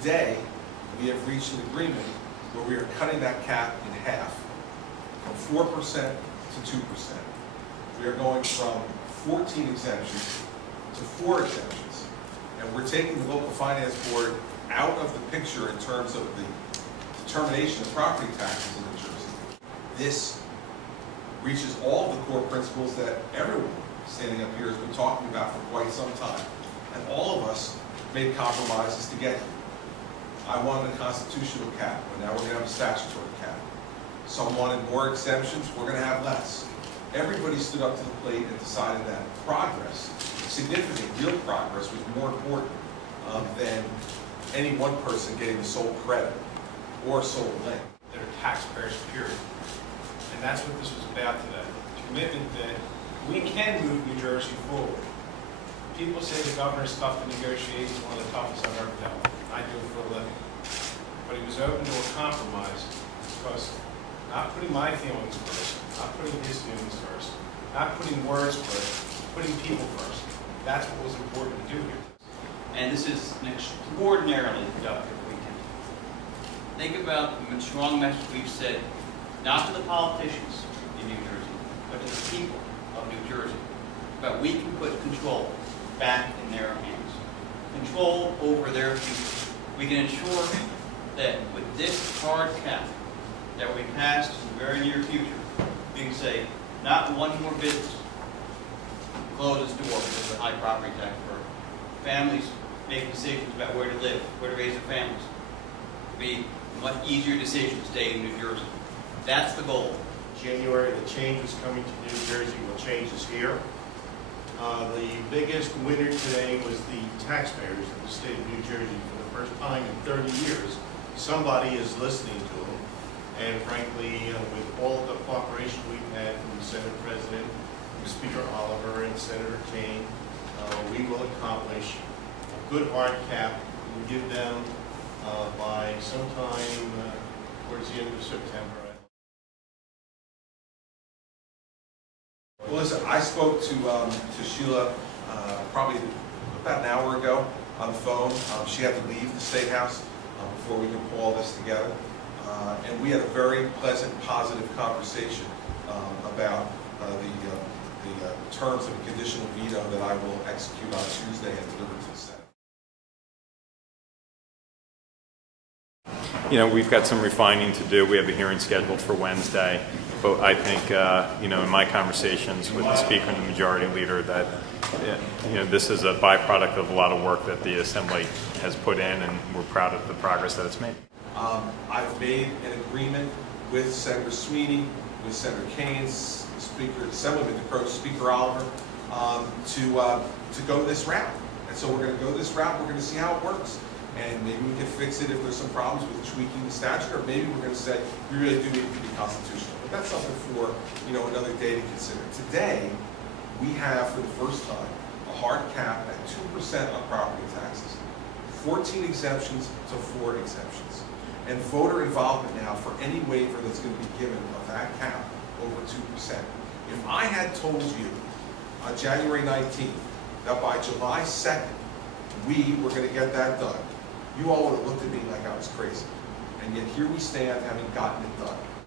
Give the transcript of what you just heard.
Today, we have reached an agreement where we are cutting that cap in half, from 4% to 2%. We are going from 14 exemptions to 4 exemptions. And we're taking the local finance board out of the picture in terms of the determination of property taxes in New Jersey. This reaches all of the core principles that everyone standing up here has been talking about for quite some time. And all of us made compromises to get here. I wanted a constitutional cap, but now we're going to have a statutory cap. Some wanted more exemptions, we're going to have less. Everybody stood up to the plate and decided that progress, significant real progress, was more important than any one person getting the sole credit or sole blame. That are taxpayers, period. And that's what this was about today. The commitment that we can move New Jersey forward. People say the governor's tough to negotiate. He's one of the toughest I've ever dealt with. I do it for a living. But he was open to a compromise because not putting my feelings first, not putting his feelings first, not putting words first, putting people first. That's what was important to do here. And this is an extraordinarily productive weekend. Think about the strong message we've said, not to the politicians in New Jersey, but to the people of New Jersey, about we can put control back in their hands, control over their future. We can ensure that with this hard cap that we pass in the very near future, we can say, not one more business close its door because of the high property tax burden. Families make decisions about where to live, where to raise their families. It'll be a much easier decision to stay in New Jersey. That's the goal. January, the change is coming to New Jersey. Will change is here. The biggest winner today was the taxpayers of the state of New Jersey. For the first time in 30 years, somebody is listening to them. And frankly, with all the cooperation we've had from the Senate President, from Speaker Oliver and Senator Kane, we will accomplish a good hard cap. We'll give them by sometime towards the end of September. Well, listen, I spoke to Sheila probably about an hour ago on the phone. She had to leave the State House before we could pull all this together. And we had a very pleasant, positive conversation about the terms of a conditional veto that I will execute on Tuesday and deliver to the Senate. You know, we've got some refining to do. We have a hearing scheduled for Wednesday. But I think, you know, in my conversations with the Speaker and the Majority Leader that, you know, this is a byproduct of a lot of work that the Assembly has put in, and we're proud of the progress that it's made. I've made an agreement with Senator Sweeney, with Senator Keynes, Speaker, Assemblyman DeCroce, Speaker Oliver, to go this route. And so we're going to go this route. We're going to see how it works. And maybe we can fix it if there's some problems with tweaking the statute, or maybe we're going to say we really do need it to be constitutional. But that's something for, you know, another day to consider. Today, we have for the first time a hard cap at 2% on property taxes, 14 exemptions to 4 exemptions, and voter involvement now for any waiver that's going to be given of that cap over 2%. If I had told you on January 19th that by July 2nd we were going to get that done, you all would have looked at me like I was crazy. And yet here we stand having gotten it done.